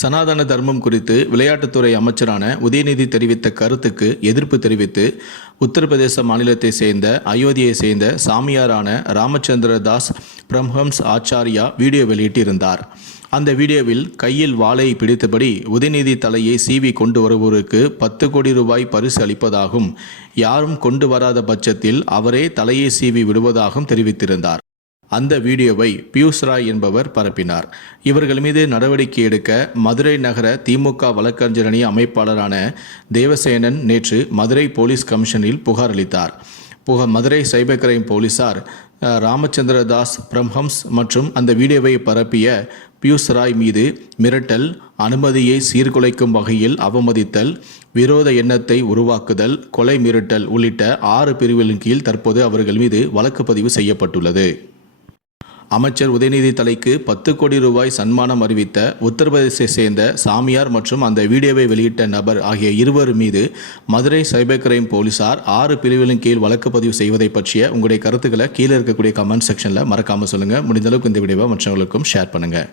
சனாதன தர்மம் குறித்து விளையாட்டுத்துறை அமைச்சரான உதயநிதி தெரிவித்த கருத்துக்கு எதிர்ப்பு தெரிவித்து உத்தரப்பிரதேச மாநிலத்தை சேர்ந்த அயோத்தியை சேர்ந்த சாமியாரான ராமச்சந்திர தாஸ் பிரம்ஹம்ஸ் ஆச்சாரியா வீடியோ வெளியிட்டிருந்தார். அந்த வீடியோவில் கையில் வாளை பிடித்தபடி உதயநிதி தலையை சீவி கொண்டு வருவோருக்கு 10 கோடி ரூபாய் பரிசு அளிப்பதாகவும் யாரும் கொண்டு வராத பட்சத்தில் அவரே தலையை சீவி விடுவதாகவும் தெரிவித்திருந்தார். அந்த வீடியோவை பியூஷ் ராய் என்பவர் பரப்பினார். இவர்கள் மீது நடவடிக்கை எடுக்க மதுரை நகர திமுக வழக்கறிஞர் அணி அமைப்பாளரான தேவசேனன் நேற்று மதுரை போலீஸ் கமிஷனில் புகார் அளித்தார். மதுரை சைபர் கிரைம் போலீசார் ராமச்சந்திர தாஸ் பிரம்ஹம்ஸ் மற்றும் அந்த வீடியோவை பரப்பிய பியூஷ் ராய் மீது மிரட்டல், அனுமதியை சீர்குலைக்கும் வகையில் அவமதித்தல், விரோத எண்ணத்தை உருவாக்குதல், கொலை மிரட்டல் உள்ளிட்ட 6 பிரிவுகளின் கீழ் தற்போது அவர்கள் மீது வழக்கு பதிவு செய்யப்பட்டுள்ளது. அமைச்சர் உதயநிதி தலைக்கு 10 கோடி ரூபாய் சன்மானம் அறிவித்த உத்தரப்பிரதேசத்தை சேர்ந்த சாமியார் மற்றும் அந்த வீடியோவை வெளியிட்ட நபர் ஆகிய இருவர் மீது மதுரை சைபர் கிரைம் போலீசார் 6 பிரிவுகளின் கீழ் வழக்கு பதிவு செய்வதை பற்றிய உங்களுடைய கருத்துக்களை கீழே இருக்கக்கூடிய கமெண்ட் செக்ஷனில் மறக்காமல் சொல்லுங்கள். முடிந்த அளவுக்கு இந்த வீடியோவை மற்றவங்களுக்கும் ஷேர் பண்ணுங்கள்.